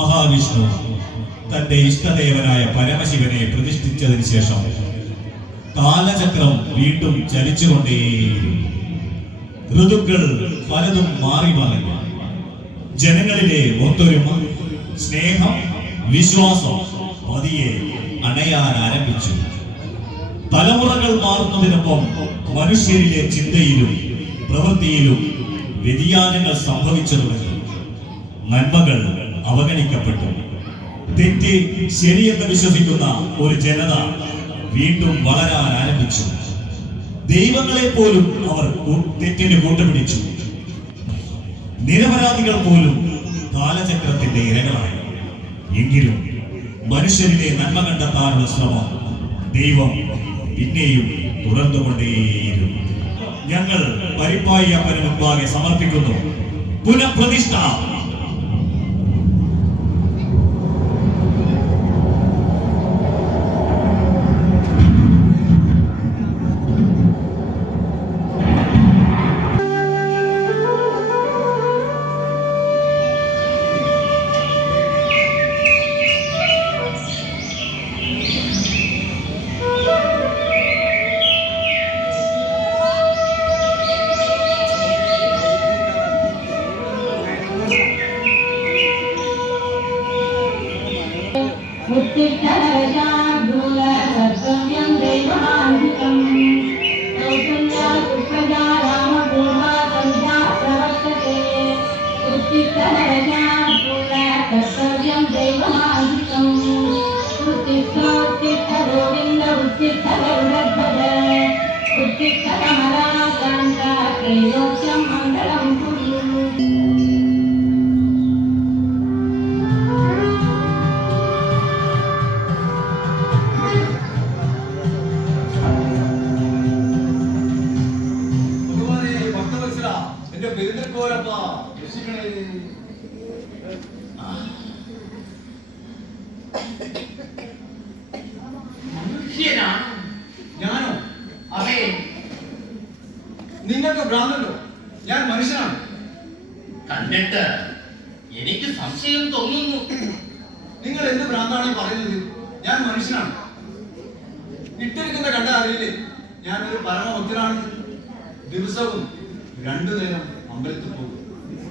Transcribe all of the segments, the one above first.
മഹാവിഷ്ണു തന്റെ ഇഷ്ടദേവനായ പരമശിവനെ പ്രതിഷ്ഠിച്ചതിന് ശേഷം കാലചക്രം വീണ്ടും ചലിച്ചുകൊണ്ടേയിരുന്നു. ഋതുക്കൾ പലതും മാറി മറിഞ്ഞു. ജനങ്ങളിലെ ഒത്തൊരുമ, സ്നേഹം, വിശ്വാസം പതിയെ അണയാൻ ആരംഭിച്ചു. തലമുറകൾ മാറുന്നതിനൊപ്പം മനുഷ്യരിലെ ചിന്തയിലും പ്രവൃത്തിയിലും വ്യതിയാനങ്ങൾ സംഭവിച്ചു തുടങ്ങി. നന്മകൾ അവഗണിക്കപ്പെട്ടു. തെറ്റ് ശരിയെന്ന് വിശ്വസിക്കുന്ന ഒരു ജനത വീണ്ടും വളരാൻ ആരംഭിച്ചു. ദൈവങ്ങളെ പോലും അവർ തെറ്റിന് കൂട്ടുപിടിച്ചു. നിരപരാധികൾ പോലും കാലചക്രത്തിന്റെ ഇരകളായി. എങ്കിലും മനുഷ്യരിലെ നന്മ കണ്ടെത്താനുള്ള ശ്രമം ദൈവം പിന്നെയും തുടർന്നുകൊണ്ടേയിരുന്നു. ഞങ്ങൾ പരിപ്പായി അപ്പന് മുൻപാകെ സമർപ്പിക്കുന്നു പുനഃപ്രതിഷ്ഠ. ഞാനോ? അതെ, നിങ്ങൾക്ക് ഭ്രാന്തല്ലോ. ഞാൻ മനുഷ്യനാണ്. കണ്ടിട്ട് എനിക്ക് സംശയം തോന്നുന്നു. നിങ്ങൾ എന്ത് ഭ്രാന്താണ് പറയുന്നത്? ഞാൻ മനുഷ്യനാണ്. ഇട്ടിരിക്കുന്ന കണ്ട അറിയില്ലേ, ഞാൻ ഒരു പരമഭക്തനാണ്. ദിവസവും 2 നേരം അമ്പലത്തിൽ പോകും.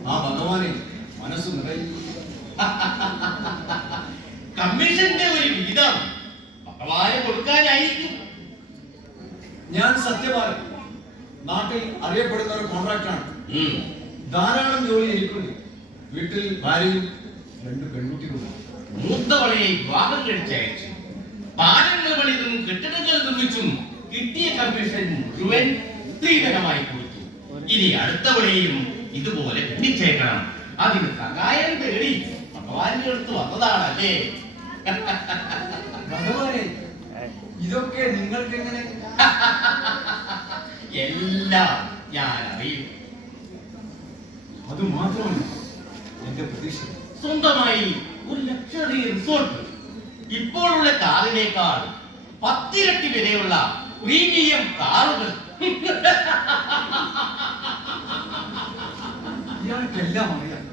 ആ ഭഗവാനെ മനസ്സ് നിറയും. കമ്മീഷന്റെ ഒരു വിഹിതം ഭഗവാന് കൊടുക്കാനായിരിക്കും. ഞാൻ സത്യവാൻ, നാട്ടിൽ അറിയപ്പെടുന്ന ഒരു കോൺട്രാക്ടറാണ്. ധാരാളം ജോലി എനിക്കുണ്ട്. വീട്ടിൽ ഭാര്യയും 2 പെൺകുട്ടികളും. മൂത്തവളെ വിവാഹം കഴിച്ചയച്ചു. പാലങ്ങൾ പണിതും കെട്ടിടങ്ങൾ നിർമ്മിച്ചും കിട്ടിയ കമ്മീഷൻ മുഴുവൻ സ്ത്രീധനമായി കൊടുത്തു. ഇനി അടുത്തവളെയും ഇതുപോലെ കെട്ടിച്ചേക്കണം. അതിന് സഹായം തേടി ഭഗവാന്റെ അടുത്ത് വന്നതാണല്ലേ. ഭഗവാനെ, ഇതൊക്കെ നിങ്ങൾക്ക് എങ്ങനെ? എല്ലാം ഞാൻ അറിയും. അത് മാത്രമല്ല എന്റെ പ്രതീക്ഷ. സ്വന്തമായി ഒരു ലക്ഷറി റിസോർട്ട്, ഇപ്പോഴുള്ള കാറിനേക്കാൾ 10 ഇരട്ടി വിലയുള്ള പ്രീമിയം കാറുകൾ. ഇയാൾക്കെല്ലാം അറിയാം.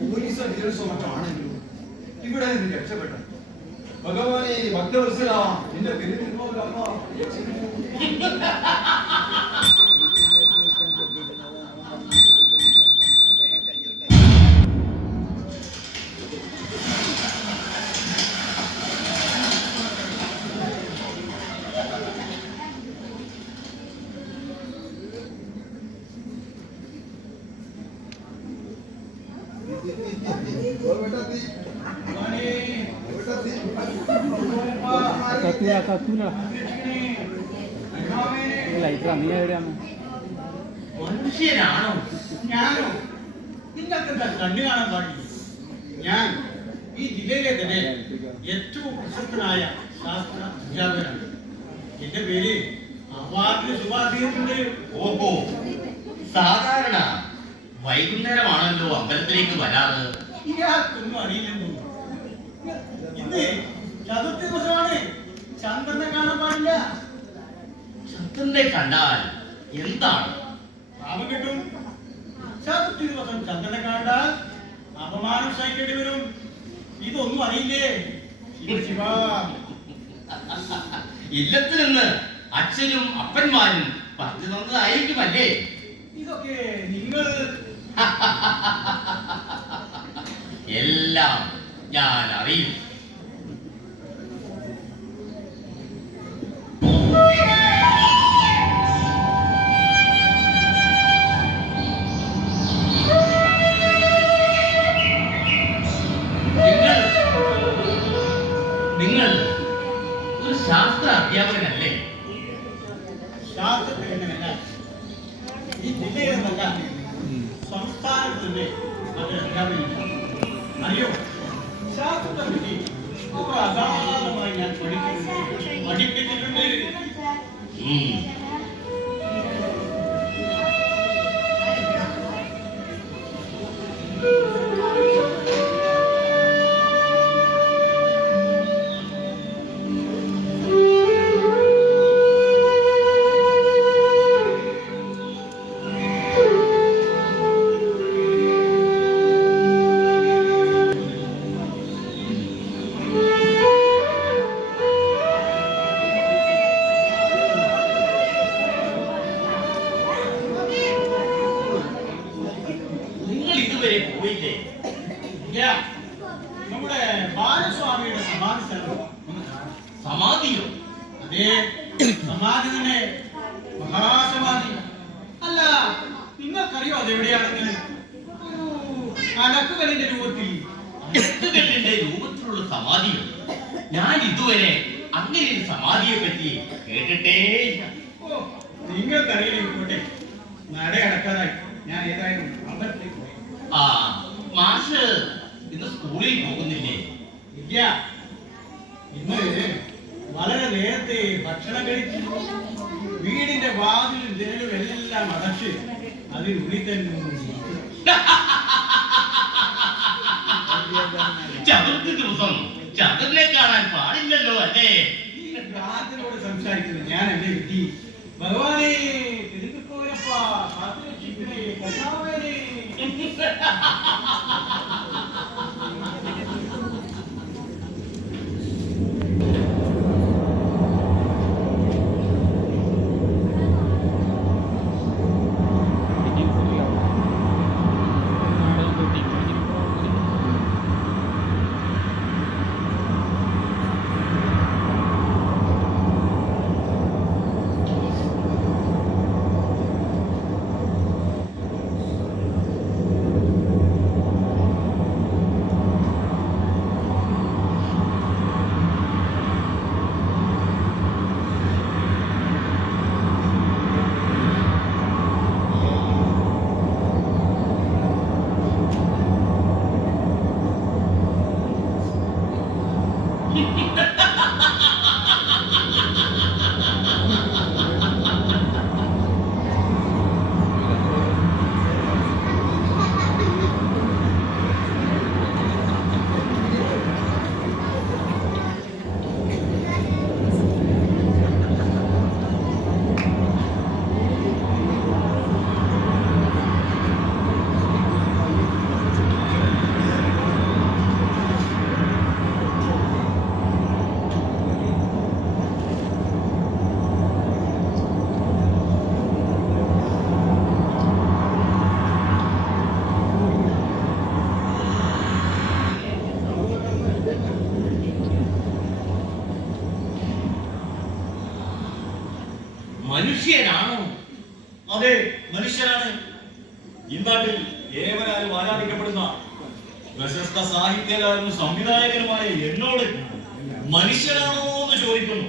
പോലീസോ വിദേശോ മറ്റോ ആണെങ്കിലും ഇവിടെ നിന്ന് രക്ഷപ്പെട്ട ഭഗവാനെ, ഭക്തവത്സല, എന്റെ പേര് മനുഷ്യനാണോ? ഞാനോ? നിങ്ങൾക്കെന്താ കണ്ണു കാണാൻ പാടില്ല? ഞാൻ ഈ ജില്ലയിലെ തന്നെ ഏറ്റവും പ്രശസ്തനായ ശാസ്ത്ര അധ്യാപകനാണ്. എന്റെ പേര് അവാർഡിന് ശുപാർശ ചെയ്തിട്ടുണ്ട്. ഓഹോ, സാധാരണ വൈകുന്നേരമാണല്ലോ അമ്പലത്തിലേക്ക് വരാറ്. ഇയാൾക്കൊന്നും അറിയില്ലെന്നു. ഇന്ന് ചതുർത്ഥി ദിവസമാണ്. ചന്ദ്രനെ കാണാൻ പാടില്ല. ചന്ദ്രനെ കണ്ടാൽ എന്താണ് പാപം കിട്ടും. ചതുർത്ഥി ദിവസം ചന്ദ്രനെ കണ്ടാൽ പാപം അപമാനം സഹിക്കേണ്ടി വരും. ഇതൊന്നും അറിയില്ലേ? ശിവ ഇല്ലത്തിൽ നിന്ന് അച്ഛനും അപ്പന്മാരും പറഞ്ഞു തന്നതായിരിക്കുമല്ലേ? ഇതൊക്കെ നിങ്ങൾ എല്ലാം ഞാൻ അറിയും. നിങ്ങൾ ഒരു ശാസ്ത്ര അധ്യാപകനല്ലേ? ശാസ്ത്രജ്ഞനല്ല. ഈ ജില്ലയിലെന്നല്ല, സംസ്ഥാനത്തിന്റെ അത് അധ്യാപകനില്ല. അറിയോ, ശാസ്ത്രത്തെ പറ്റി അത്ര അഗാധമായി ഞാൻ പഠിപ്പിച്ചിട്ടുണ്ട്. ഉം. നിങ്ങൾ ഇതുവരെ പോയില്ലേ? ഇല്ല, നമ്മുടെ ബാലസ്വാമിയുടെ സമാധി സ്ഥലം ഒന്ന് കാണാം. സമാധിയോ? അതേ, സമാധി തന്നെ, മഹാസമാധി. അല്ല, നിങ്ങൾക്കറിയോ അതെവിടെയാണെന്ന്? ഒരു അലക്കുകലിന്റെ രൂപത്തിൽ. അലക്കുകല്ലിന്റെ രൂപത്തിലുള്ള സമാധിയോ? ഞാൻ ഇതുവരെ അങ്ങനെ ഒരു സമാധിയെ പറ്റി കേട്ടിട്ടേ ഇല്ല. ഓ, നിങ്ങൾക്കറിയില്ലേ? നട അടക്കാതായി ഞാൻ ഏതായാലും അമ്പലത്തിലേക്ക് പോയി. ആ, മാഷ് ഇന്ന് സ്കൂളിൽ പോകുന്നില്ലേ? ഇല്ല, ഇന്ന് വളരെ നേരത്തെ ഭക്ഷണം കഴിച്ചു. വീടിന്റെ വാതിലും ജനലും എല്ലാം അടച്ച് അതിനുള്ളിൽ തന്നെ ഇരിക്കും. ചതുർത്ഥി ദിവസം ചന്ദ്രനെ കാണാൻ പാടില്ലല്ലോ അല്ലേ? ഈ പ്രാർത്ഥനയോട് സംസാരിക്കുന്നത് ഞാൻ എന്റെ വിധി. ഭഗവാനെ തിരുക്കോരപ്പ കാത്തുരക്ഷിക്കണേ, കർത്താവേ. മനുഷ്യനാണോ? അതെ, മനുഷ്യനാണ്. ഇന്നാട്ടിൽ ഏവരാലും ആരാധിക്കപ്പെടുന്ന പ്രശസ്ത സാഹിത്യകാരനും സംവിധായകനുമായ എന്നോട് മനുഷ്യനാണോ എന്ന് ചോദിക്കുന്നു.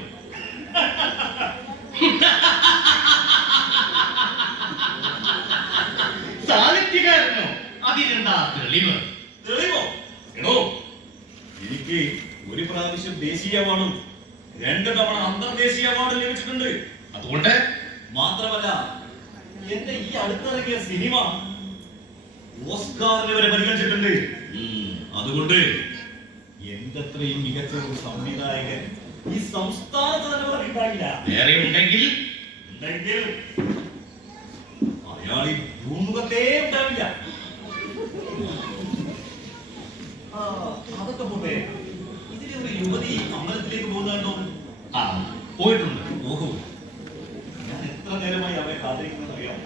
സാഹിത്യകാരനോ? അതിനെന്താ തെളിവ്? തെളിവോ? എടോ, എനിക്ക് ഒരു പ്രാവശ്യം ദേശീയ അവാർഡും 2 തവണ അന്തർദേശീയ അവാർഡും ലഭിച്ചിട്ടുണ്ട്. അതുകൊണ്ട് മാത്രമല്ല, എന്റെ ഈ അടുത്തിറങ്ങിയ സിനിമ ഓസ്കാറിന് വരെ പരിഗണിച്ചിട്ടുണ്ട്. അതുകൊണ്ട് എന്തത്രയും മികച്ച ഒരു സംവിധായകൻ ഈ സംസ്ഥാനത്ത് തന്നെ പറഞ്ഞിട്ടായില്ല. വേറെ ഉണ്ടെങ്കിൽ അയാൾ ഈ ഭൂമുഖത്തേ ഉണ്ടാവില്ല. പോയിട്ടുണ്ട്. ഓഹോ, ഞാൻ എത്ര നേരമായി അവരെ കാത്തിരിക്കുന്നത് അറിയാം.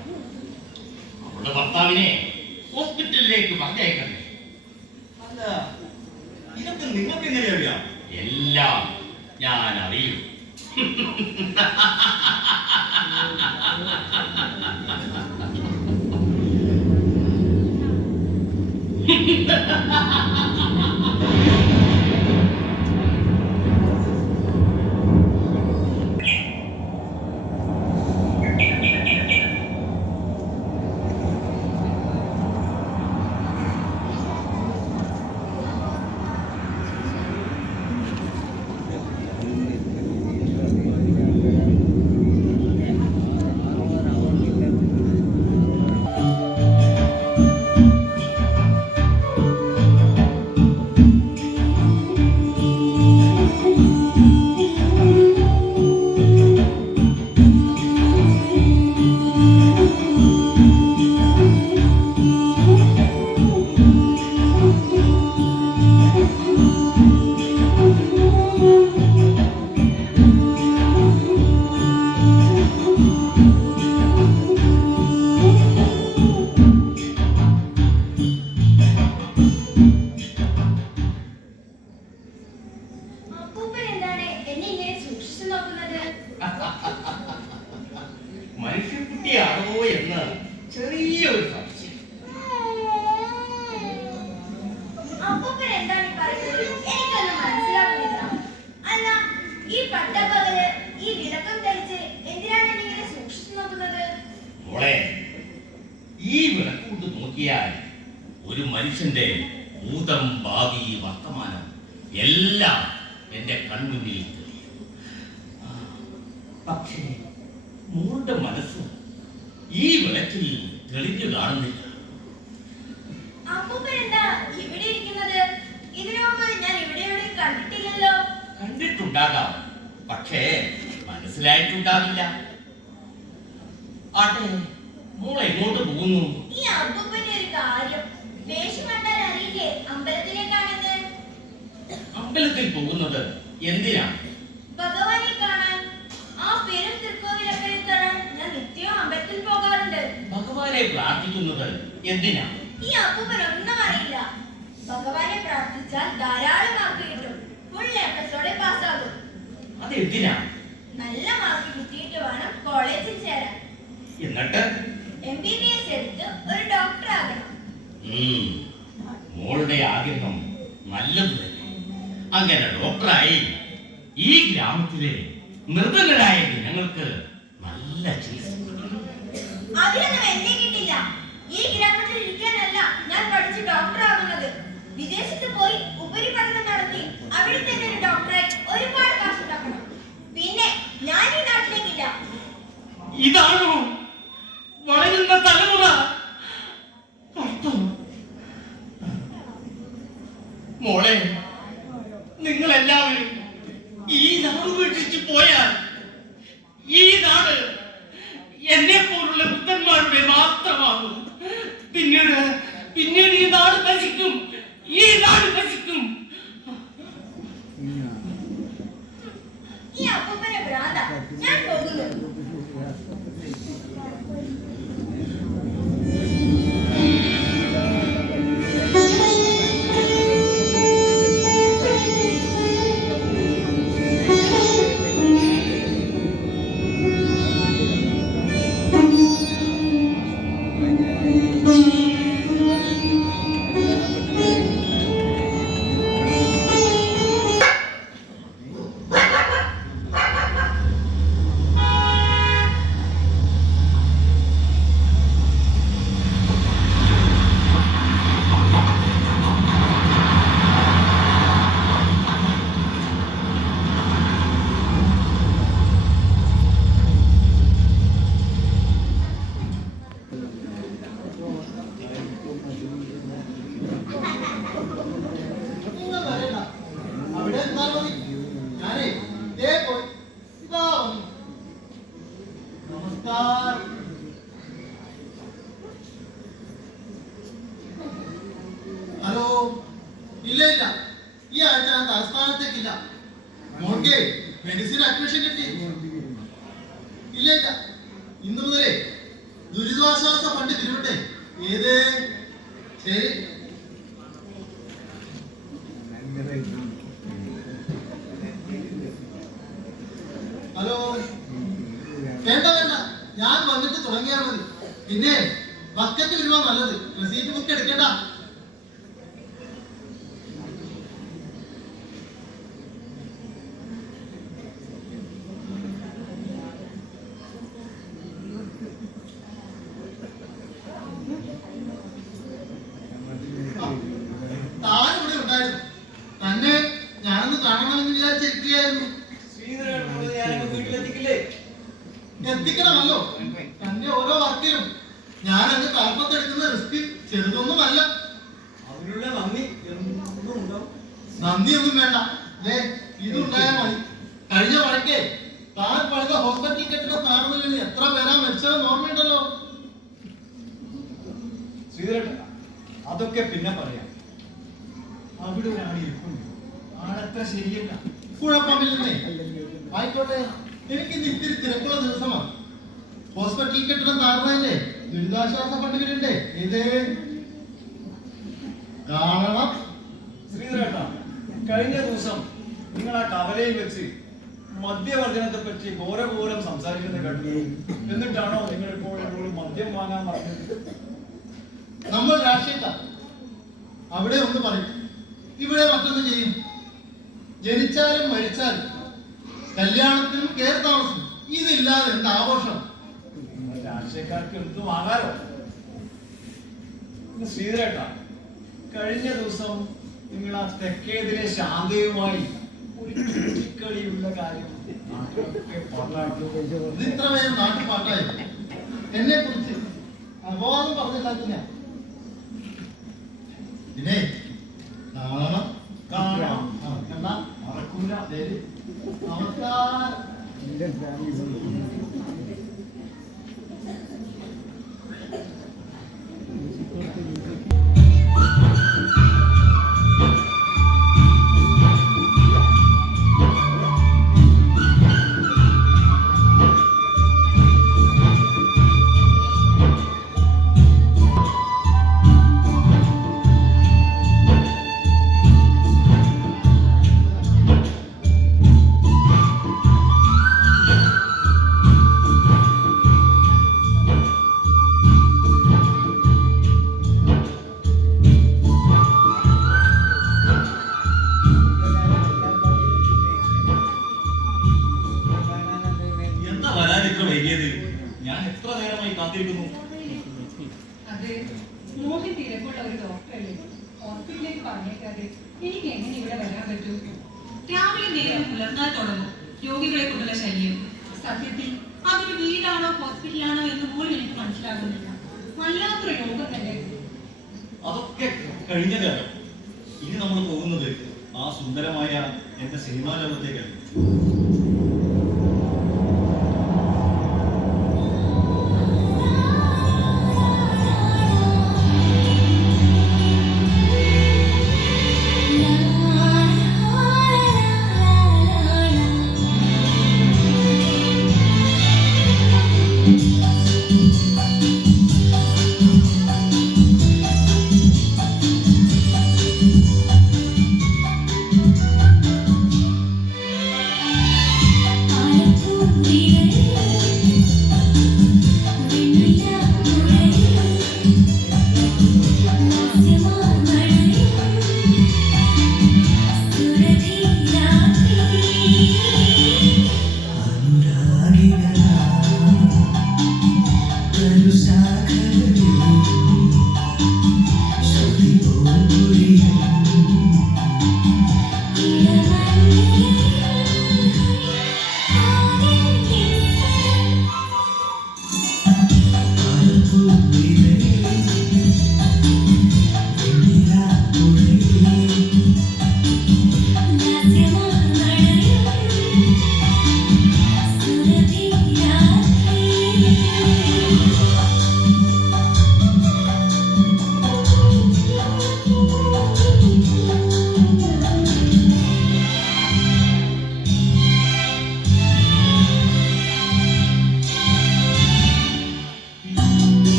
അവളുടെ ഭർത്താവിനെ ഹോസ്പിറ്റലിലേക്ക് പറഞ്ഞയക്കണ്ടേ? അല്ല, ഇതൊക്കെ നിങ്ങൾക്ക് എങ്ങനെ അറിയാം? എല്ലാം ഞാൻ അറിയും. അപ്പൂപ്പൻ എന്താണ് എന്നെ ഇങ്ങനെ സൂക്ഷിച്ചു നോക്കുന്നത്? മനുഷ്യക്കുട്ടിയാണോ എന്ന് ചെറിയൊരു സംശയം. അപ്പൂപ്പൻ എന്താണ് ഈ പറയുന്നത്? എനിക്കൊന്നും മനസ്സിലാകുന്നില്ല. അല്ല, ഈ പട്ടപ്പകല് ഈ വിളക്കം ധരിച്ച് എന്തിനാണ് എന്നെ ഇങ്ങനെ സൂക്ഷിച്ചു നോക്കുന്നത്? മോളെ, ഈ വിളക്ക് കൊണ്ട് നോക്കിയാൽ ഒരു മനുഷ്യന്റെ ഭൂതം, ഭാവി, വർത്തമാനം എല്ലാം എന്റെ കൺമുന്നിൽ തെളിയും. പക്ഷേ മോളുടെ മനസ്സ് ഈ വിളക്കിൽ തെളിഞ്ഞു കാണുന്നില്ല. അപ്പൂപ്പൻ എന്താ ഇവിടെ ഇരിക്കുന്നത്? ഇതിനു മുമ്പ് ഞാൻ ഇവിടെ എവിടെയും കണ്ടിട്ടില്ലല്ലോ. കണ്ടിട്ടുണ്ടാകാം, പക്ഷേ മനസ്സിലായിട്ടുണ്ടാവില്ല. ആട്ടെ, മോൾ എങ്ങോട്ട് പോകുന്നു? ഈ അപ്പൂപ്പന്റെ ഒരു കാര്യം, വേഷം കണ്ടാൽ അറിയില്ലേ അമ്പലത്തിലേക്കാണെന്ന്? അമ്പലത്തിൽ പോകുന്നത് എന്തിനാണ്? ഭഗവാനെ കാണാൻ. ആ പെരും തൃക്കോവിലൊക്കെ തൊഴാൻ ഞാൻ നിത്യവും അമ്പലത്തിൽ പോകാറുണ്ട്. ഭഗവാനെ പ്രാർത്ഥിക്കുന്നത് എന്തിനാണ്? ഈ അപ്പൂപ്പൻ ഒന്നും അറിയില്ല. ഭഗവാനെ പ്രാർത്ഥിച്ചാൽ ധാരാളം മാർക്ക് കിട്ടും. ഫുൾ എപ്ലസോടെ പാസ്സാകും. അതെന്തിനാണ്? നല്ല മാർക്ക് കിട്ടിയിട്ട് വേണം കോളേജിൽ ചേരാൻ. എന്നിട്ട് MBBS എടുത്ത് ഒരു ഡോക്ടർ ആകണം. മോളുടെ ആഗ്രഹം നല്ലത് തന്നെ. അങ്ങനെ ഡോക്ടറായി ഈ ഗ്രാമത്തിലെ നിർധനരായ ജനങ്ങൾക്ക് നല്ല ചികിത്സ കൊടുക്കണം. അതിനൊന്നും എന്നെ കിട്ടില്ല. ഈ ഗ്രാമത്തിൽ ഇരിക്കാനല്ല ഞാൻ പഠിച്ച് ഡോക്ടർ ആകുന്നത്. വിദേശത്ത് പോയി ഉപരിപഠനം നടത്തി അവിടെ തന്നെ ഒരു ഡോക്ടറായി ഒരുപാട് കാശ് ഉണ്ടാക്കണം. പിന്നെ ഞാൻ ഈ നാട്ടിലേക്കില്ല. ഇതാണോ വളരുന്ന തലമുറ? കഷ്ടം. മോളെ, നിങ്ങൾ എല്ലാവരും ഈ നാട് ഉപേക്ഷിച്ച് പോയാൽ ഈ നാട് എന്നെ പോലുള്ള വൃദ്ധന്മാരുടെ മാത്രമാകും. പിന്നീട് ഈ നാട് നശിക്കും. ഈ നാട് നശിക്കും. ഈ അപ്പൂപ്പനെ ഭ്രാന്താ. ഞാൻ പോകുന്നു. പിന്നെ ബക്കറ്റ് വരുവാ നല്ലത്. റെസീറ്റ് ബുക്ക് എടുക്കണ്ട. താൻ ഇവിടെ ഉണ്ടായിരുന്നു. തന്നെ ഞാനൊന്ന് കാണണമെന്ന് വിചാരിച്ചിരിക്കുകയായിരുന്നു. ശ്രീധരേട്ടനോട് ഞാനങ്ങ് വീട്ടിലെത്തിക്കില്ലേ? എത്തിക്കണമല്ലോ. തന്റെ ഓരോ വർക്കിലും ഞാനങ്ങ് കാൽപ്പത്തെടുക്കുന്ന റിസ്ക് ചെറുതൊന്നുമല്ല. അതിനുള്ള നന്ദി എന്നും ഉണ്ടാവും. നന്ദിയൊന്നും വേണ്ട. ഇതുണ്ടായാൽ മതി. കഴിഞ്ഞ മഴയ്ക്ക് താൻ പണിത ഹോസ്പിറ്റൽ കെട്ടിട സ്ഥാപനത്തിൽ എത്ര പേരാ മരിച്ചതെന്ന് ഓർമ്മയുണ്ടല്ലോ. ശ്രീധരേട്ട, അതൊക്കെ പിന്നെ പറയാം. അവിടെ ഒരാൾ ഇരിക്കുന്നു. ആളത്ര ശരിയല്ല. കുഴപ്പമില്ലെന്നേ. ആയിക്കോട്ടെ, എനിക്ക് ഇത്തിരി തിരക്കുള്ള ദിവസമാണ്. ഹോസ്പിറ്റൽ കെട്ടിടം താഴ്ന്നതിന്റെ ദുരിതാശ്വാസ ഫണ്ട് വരുന്നുണ്ടേ. ഇത് കാണണം. ശ്രീധരേട്ട, കഴിഞ്ഞ ദിവസം നിങ്ങൾ ആ കവലയിൽ വെച്ച് മദ്യവർജനത്തെ പറ്റി ഘോരഘോരം സംസാരിക്കുന്നത് കണ്ടു. എന്നിട്ടാണോ നിങ്ങൾ ഇപ്പോൾ എന്നോട് മദ്യം വാങ്ങാൻ പറഞ്ഞത്? നമ്മൾ രാഷ്ട്രീയക്കാർ അവിടെ ഒന്ന് പറയും, ഇവിടെ മറ്റൊന്ന് ചെയ്യും. ജനിച്ചാലും മരിച്ചാലും കല്യാണത്തിനും കയറി താമസം ഇതില്ലാതെ എന്ത് ആഘോഷം? രാഷ്ട്രീയക്കാർക്ക് എന്ത് വാങ്ങാലോ. ശ്രീധരേട്ട, കഴിഞ്ഞ ദിവസം നിങ്ങൾ ആ തെക്കേതിലെ ശാന്തയുമായി ഒരു ചുറ്റിക്കളിയുള്ള കാര്യം നാട്ടിലൊക്കെ പറഞ്ഞു. ഇതിത്ര വേഗം നാട്ടുപാട്ടായി എന്നെ കുറിച്ച് അപവാദം പറഞ്ഞിട്ടില്ല. പിന്നെ കാണണം. കാണാം. എന്നാ മറക്കൂല. നമസ്കാരം. എന്താ വരാൻ ഇത്ര വൈകിയത്? ഞാൻ എത്ര നേരമായി കാത്തിരിക്കുന്നു. അത് മോഹൻ തിരക്കുള്ള ഒരു ഡോക്ടറല്ലേ, ഹോസ്പിറ്റലിലേക്ക് പറഞ്ഞേക്കാതെ എനിക്ക് എങ്ങനെ ഇവിടെ വരാൻ പറ്റൂ? രാവിലെ നേരം പുലർന്നാൽ തുടങ്ങും രോഗികളെ കൊണ്ടുള്ള ശല്യം. സത്യത്തിൽ അതൊരു വീടാണോ ഹോസ്പിറ്റലാണോ എന്ന് പോലും എനിക്ക് മനസ്സിലാകുന്നില്ല. വല്ലാത്തൊരു രോഗം തന്നെ. അതൊക്കെ കഴിഞ്ഞ കാലം. ഇനി നമ്മൾ പോകുന്നത് ആ സുന്ദരമായ എന്റെ സിനിമാ ലോകത്തേക്കാണ്. Thank you.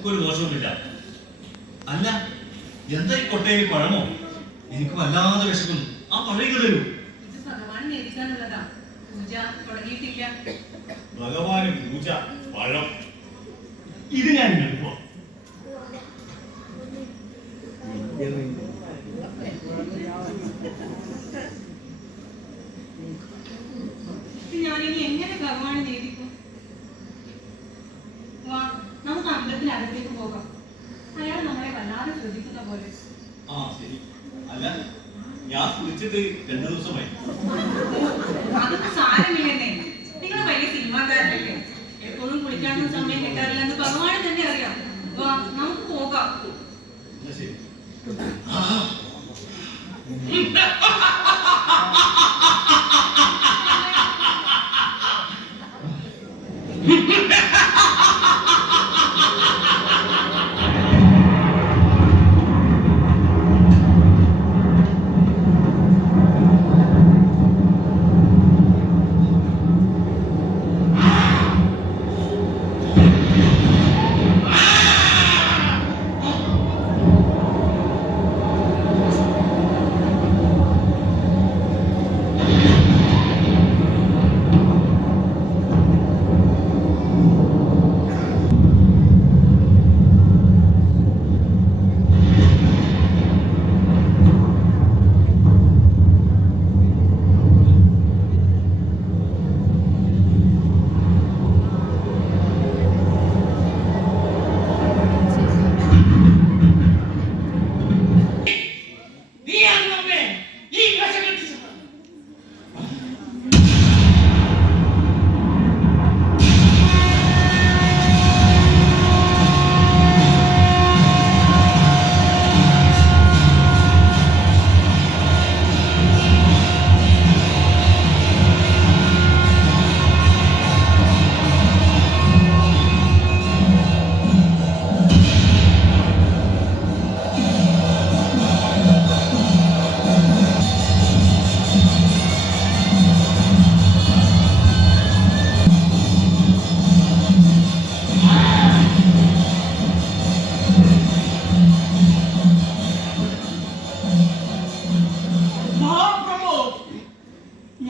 നമുക്കൊരു ദോഷവുമില്ല. അല്ല, എന്താ ഈ കൊട്ടയിൽ പഴമോ? എനിക്ക് വല്ലാതെ വിശക്കുന്നു. ആ പഴയ തരൂ. ഇത് ഭഗവാൻ നേരിടാനുള്ളതാ. പൂജ തുടങ്ങിയിട്ടില്ല. ഭഗവാന് പൂജ, പഴം, ഇത് ഞാൻ എടുക്കുവാ. ഞാനിനി എങ്ങനെ ഭഗവാനെ നേരിക്കും? വാ, നമുക്ക് അമ്പലത്തിനകത്തേക്ക് പോകാം. അയാൾ നമ്മളെ വല്ലാതെ ശ്രദ്ധിക്കുന്ന പോലെ. ആ ശരി. അല്ല, ഞാൻ കുളിച്ചിട്ട് 2 ദിവസമായി. അതൊക്കെ സാരമില്ലെന്നേ. നിങ്ങൾ വലിയ സിനിമാക്കാരല്ലേ, എപ്പോഴും കുളിക്കാനൊന്നും സമയം കിട്ടാറില്ലെന്ന് ഭഗവാന് തന്നെ അറിയാം. വാ, നമുക്ക് പോകാം. എന്നാ ശരി.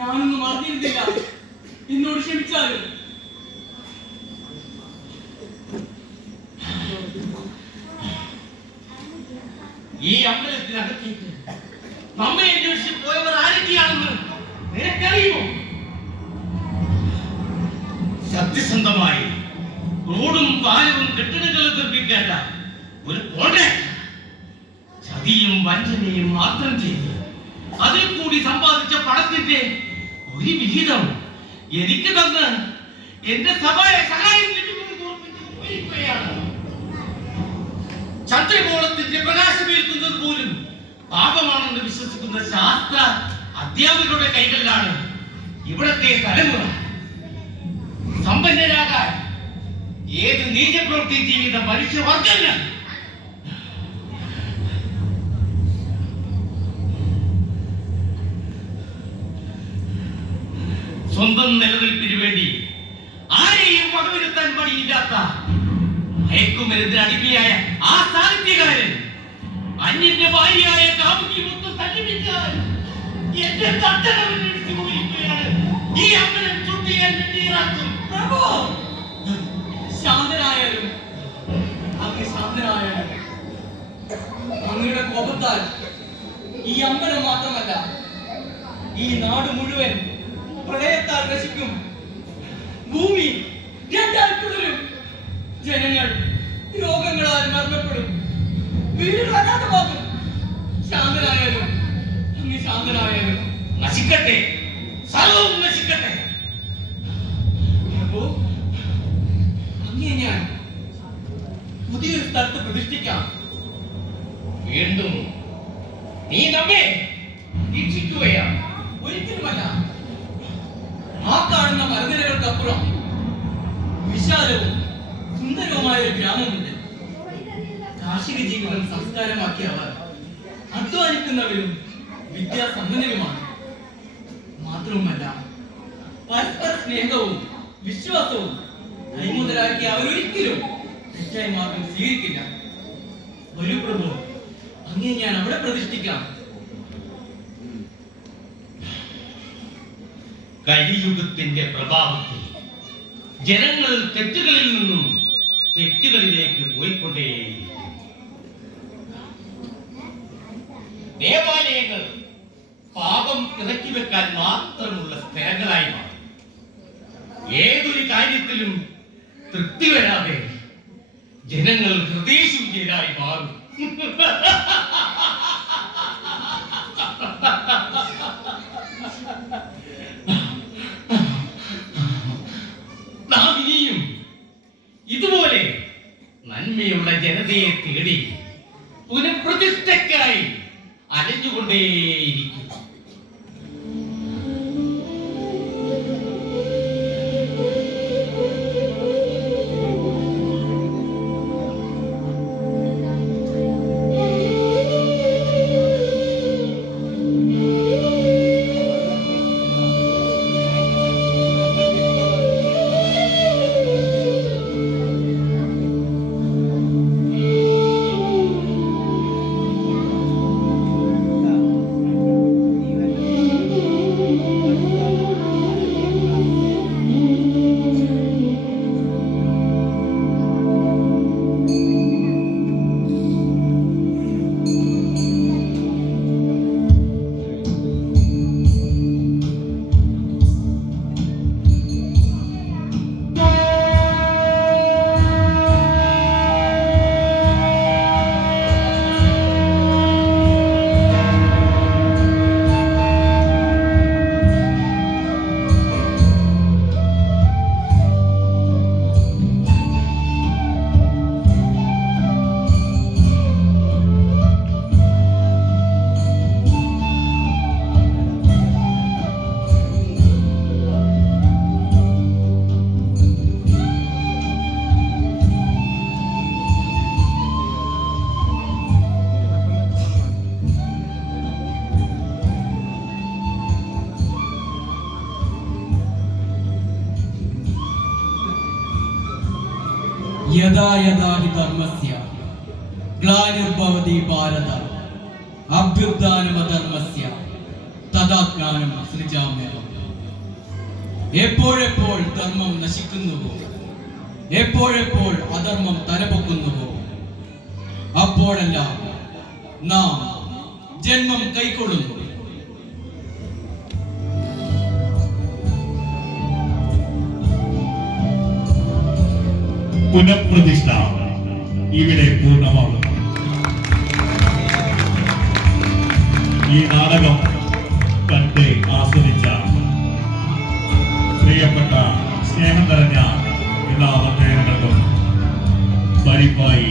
ഞാനൊന്നും അറിഞ്ഞിരുന്നില്ല. എന്നോട് ക്ഷമിച്ചാലും. ഈ അമ്പലത്തിനകത്തേക്ക് നമ്മെ അന്വേഷിച്ച് പോയവർ ആരൊക്കെയാണെന്ന് നിനക്കറിയുമോ? സത്യസന്ധമായി റോഡും പാലവും കെട്ടിടങ്ങളും നിർമ്മിക്കേണ്ട ഒരു കോൺട്രാക്ട് ചതിയും വഞ്ചനയും മാത്രം ചെയ്ത് അതിൽ കൂടി സമ്പാദിച്ച പണത്തിന്റെ ഒരു വിഹിതം എനിക്ക് തന്ന് എന്റെ സഹായം ലഭിക്കുമെന്ന് ഓർമ്മിച്ച് പോയിരിക്കുകയാണ്. ചന്ദ്രഗോളത്തിന്റെ പ്രകാശമേൽക്കുന്നത് പോലും പാപമാണെന്ന് വിശ്വസിക്കുന്ന ശാസ്ത്ര അധ്യാപകരുടെ കൈകളിലാണ് ഇവിടത്തെ തലമുറ. സമ്പന്നരാകാൻ ഏത് നീചപ്രവൃത്തി ജീവിത മനുഷ്യവർഗങ്ങൾ സ്വന്തം നിലനിൽപ്പിന് വേണ്ടി ആരെയും വകവരുത്താൻ മടിയില്ലാത്ത മയക്കുമരുന്നിന് അടിമയായ ആ സാഹിത്യകാരൻ അന്യന്റെ ഭാര്യയായ കാമുകി മൊത്തം തല്ലിപ്പിക്കാൻ എന്റെ തട്ടകമെടുത്തു പോയിരിക്കുകയാണ്. ഈ അമ്പലം ചുട്ടിയാൽ വെട്ടിയിറാക്കും. പ്രഭു, ശാന്തനായാലും അങ്ങ് ശാന്തനായാലും അങ്ങയുടെ കോപത്താൽ ഈ അമ്പലം മാത്രമല്ല ഈ നാട് മുഴുവൻ പ്രളയത്താൽ നശിക്കും. ഭൂമി രണ്ടാൽ പിളരും. ജനങ്ങൾ രോഗങ്ങളാൽ മരണപ്പെടും. വീടുകൾ അനാഥമാകും. ശാന്തനായാലും അങ്ങ് ശാന്തനായാലും നശിക്കട്ടെ, സർവവും നശിക്കട്ടെ. പ്രഭു, അങ്ങേ ഞാൻ പുതിയൊരു സ്ഥലത്ത് പ്രതിഷ്ഠിക്കാം. വീണ്ടും നീ നമ്മെ രക്ഷിക്കുകയാണ്. ഒരിക്കലുമല്ല. ആ കാണുന്ന മരനിരകൾക്കപ്പുറം വിശാലവും സുന്ദരവുമായ ഒരു ഗ്രാമമുണ്ട്. കാർഷിക ജീവിതം സംസ്കാരമാക്കിയ അവർ അധ്വാനിക്കുന്നവരും വിദ്യാസമ്പന്നരുമാണ്. മാത്രവുമല്ല, പരസ്പര സ്നേഹവും വിശ്വാസവും കൈമുതലാക്കി അവരൊരിക്കലും തെറ്റായ മാർഗം സ്വീകരിക്കില്ല. ഒരു പ്രഭു, അങ്ങേ ഞാൻ അവിടെ പ്രതിഷ്ഠിക്കാം. കലിയുഗത്തിന്റെ പ്രഭാവത്തിൽ ജനങ്ങൾ തെറ്റുകളിൽ നിന്നും തെറ്റുകളിലേക്ക് പോയിക്കൊണ്ടേയിരിക്കും. ദേവാലയങ്ങൾ പാപം ഇറക്കി വെക്കാൻ മാത്രമുള്ള സ്ഥലങ്ങളായി മാറും. ഏതൊരു കാര്യത്തിലും തൃപ്തി വരാതെ ജനങ്ങൾ ഹൃദയശൂന്യരായി മാറും. നാം ഇനിയും ഇതുപോലെ നന്മയുള്ള ജനതയെ തേടി പുനഃപ്രതിഷ്ഠയ്ക്കായി അലഞ്ഞുകൊണ്ടേയിരിക്കും. यदा यदा हि धर्मस्य ग्लानिर्भवति भारत अभ्युत्थानमधर्मस्य तदात्मानं सृजाम्यहम्. എപ്പോഴെപ്പോൾ ധർമ്മം നശിക്കുന്നുവോ, എപ്പോഴെപ്പോൾ അധർമ്മം തലപൊക്കുന്നുവോ, അപ്പോഴെല്ലാം നാം ജന്മം കൈക്കൊള്ളുന്നു. പുനഃപ്രതിഷ്ഠ ഇവിടെ പൂർണ്ണമാകുന്നു. ഈ നാടകം കണ്ട് ആസ്വദിച്ച പ്രിയപ്പെട്ട സ്നേഹം നിറഞ്ഞ എല്ലാ ഭക്തജനങ്ങൾക്കും പരിപ്പായി